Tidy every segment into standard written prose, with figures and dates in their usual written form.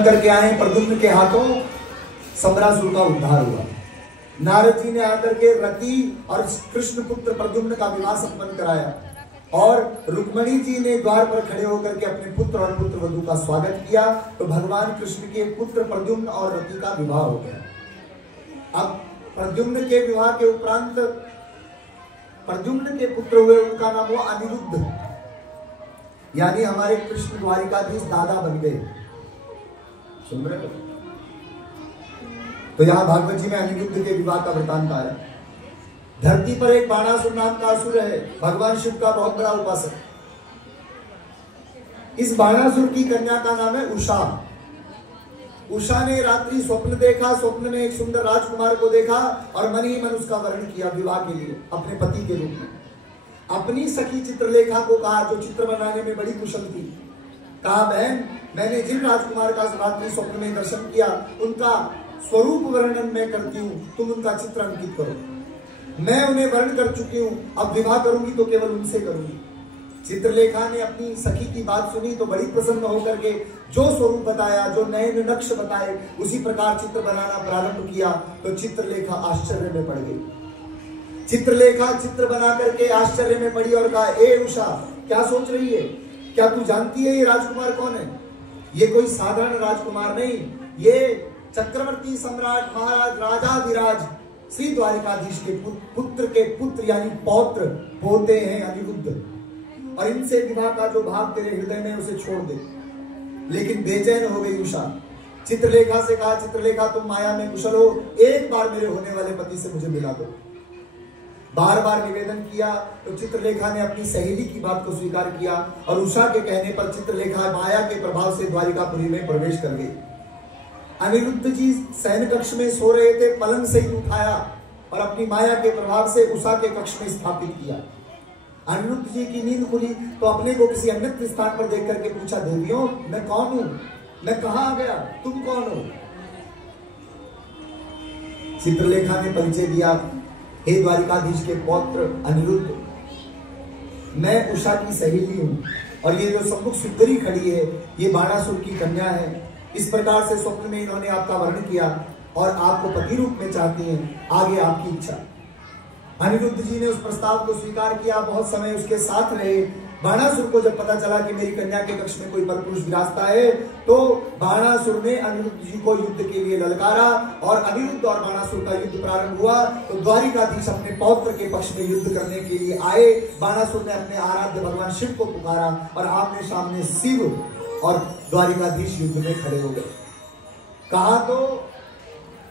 करके आए प्रद्युम्न के हाथों सम्रासुर का उद्धार हुआ। नारद जी ने आकर के रति और कृष्ण पुत्र प्रद्युम्न का विवाह संपन्न कराया और रुक्मणी जी ने द्वार पर खड़े होकर के अपने पुत्र और पुत्र वधू का स्वागत किया। तो भगवान कृष्ण के पुत्र प्रद्युम्न और रति का विवाह हो गया। अब प्रद्युम्न के विवाह के उपरांत प्रद्युम्न के पुत्र हुए, उनका नाम हुआ अनिरुद्ध, यानी हमारे कृष्ण द्वारिकाधीश दादा बन गए। सुन रहे हो? तो यहां भागवत जी में अनिरुद्ध के विवाह का वृतांत आया। धरती पर एक बाणासुर नाम का असुर है, भगवान शिव का बहुत बड़ा उपासक। इस बाणासुर की कन्या का नाम है उषा। उषा ने रात्रि स्वप्न देखा, स्वप्न में एक सुंदर राजकुमार को देखा और मन ही मन उसका वर्ण किया विवाह के लिए अपने पति के रूप में। अपनी सखी चित्रलेखा को कहा, जो चित्र बनाने में बड़ी कुशल थी, कहा बहन मैंने जिन राजकुमार का रात्रि स्वप्न में दर्शन किया उनका स्वरूप वर्णन मैं करती हूँ, तुम उनका चित्र अंकित करो। मैं उन्हें वर्ण कर चुकी हूँ, अब विवाह करूंगी तो केवल उनसे करूंगी। चित्रलेखा ने अपनी सखी की बात सुनी तो बड़ी प्रसन्न होकर के जो स्वरूप बताया, जो नए नक्श बताए, उसी प्रकार चित्र बनाना प्रारंभ किया। तो चित्रलेखा आश्चर्य में पड़ गई। चित्रलेखा चित्र बना करके आश्चर्य में पड़ी और कहा, ए उषा क्या सोच रही है? क्या तू जानती है ये राजकुमार कौन है? ये कोई साधारण राजकुमार नहीं, ये चक्रवर्ती सम्राट महाराज राजाधिराज श्री द्वारिकाधीश के पुत्र के पुत्र यानी पौत्र पोते हैं अनिरुद्ध, और इनसे विवाह का जो भाव तेरे हृदय में उसे छोड़ दे। लेकिन बेचैन हो गई उषा। चित्रलेखा से कहा, चित्रलेखा तुम माया में कुशल हो, एक बार मेरे होने वाले पति से मुझे मिला दो। बार बार निवेदन किया तो चित्रलेखा ने अपनी सहेली की बात को स्वीकार किया और उषा के कहने पर चित्रलेखा माया के प्रभाव से द्वारिकापुरी में प्रवेश कर गई। अनिरुद्ध जी शयन कक्ष में सो रहे थे, पलंग से ही उठाया और अपनी माया के प्रभाव से उषा के कक्ष में स्थापित किया। अनिरुद्ध जी की नींद खुली तो अपने को किसी अन्य स्थान पर देख करके पूछा, देवियों मैं कौन हूं? मैं कहां आ गया? तुम कौन हो? चित्रलेखा ने परिचय दिया, हे द्वारिकाधीश के पौत्र अनिरुद्ध, मैं उषा की सहेली हूं और ये जो सम्मुख सुंदरी खड़ी है ये बाणासुर की कन्या है। इस प्रकार से स्वप्न में इन्होंने आपका वर्ण किया और आपको पति रूप में चाहती हैं, आगे आपकी इच्छा। अनिरुद्ध जी ने उस प्रस्ताव को स्वीकार किया, बहुत समय उसके साथ रहे। बाणासुर को जब पता चला कि मेरी कन्या के कक्ष में कोई परपुरुष विराजता है तो बाणासुर ने अनिरुद्ध जी को युद्ध के लिए ललकारा और अनिरुद्ध और बाणासुर का युद्ध प्रारंभ हुआ। तो द्वारिकाधीश अपने पौत्र के पक्ष में युद्ध करने के लिए आए। बाणासुर ने अपने आराध्य भगवान शिव को पुकारा और आमने सामने शिव और द्वारिकाधीश युद्ध में खड़े हो गए। कहा तो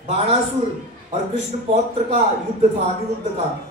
बाणासुर और कृष्ण पौत्र का युद्ध था, अनिरुद्ध का।